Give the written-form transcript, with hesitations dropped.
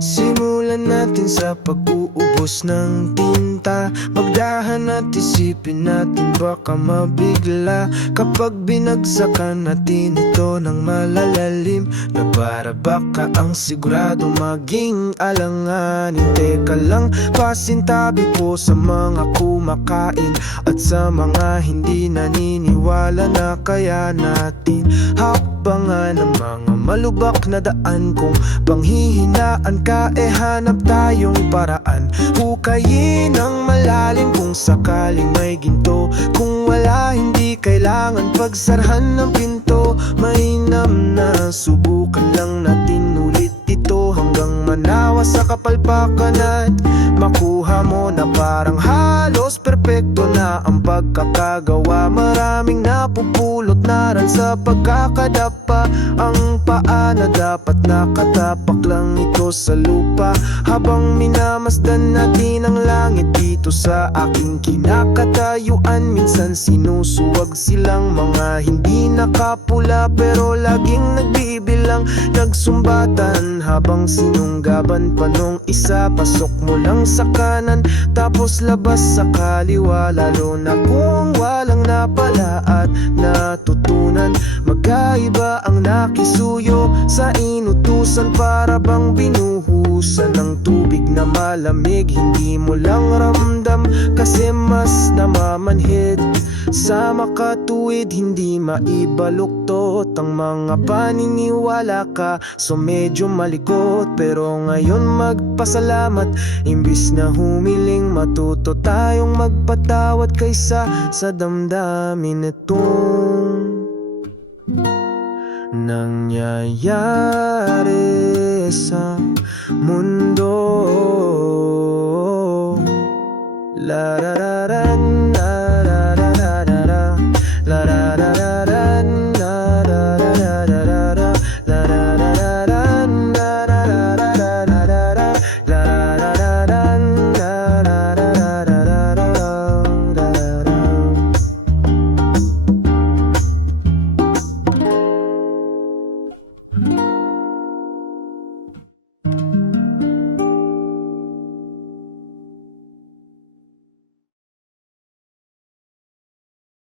Simulan natin sa pag-uubos ng tinta. Magdahan at isipin natin baka mabigla kapag binagsakan natin ito ng malalalim, na para baka ang sigurado maging alanganin. Teka lang, pasintabi po sa mga kumakain at sa mga hindi naniniwala na kaya natin habangan ang mga malubak na daan. Kung panghihinaan ka, hanap tayong paraan. Hukayin ang malalim kung sakaling may ginto. Kung wala, hindi kailangan pagsarhan ng pinto. Mainam na subukan lang natin ulit ito, hanggang manawa sa kapalpakan at makuha mo na parang halos perpekto na ang pagkakagawa. Maraming napupulot naran sa pagkakadapa. Ang paa na dapat nakatapak lang ito sa lupa, habang minamasdan natin ang langit dito sa aking kinakatayuan. Minsan sinusuwag silang mga hindi nakapula, pero laging nagbibilang, nagsumbatan habang sinunggaban pa nung isa. Pasok mo lang sa kanan, tapos labas sa kaliwa, lalo na kung walang napala at natutunan. Magkaiba ang nakisuyo sa inutusan, para bang binuhusan ng tubig na malamig. Hindi mo lang ramdam kasi mas namamanhid sa makatuwid, hindi maibaluktot ang mga paniniwala ka. So medyo malikot, pero ngayon magpasalamat. Imbis na humiling, matuto tayong magpatawad kaysa sa damdamin itong nangyayari sa mundo. La la la.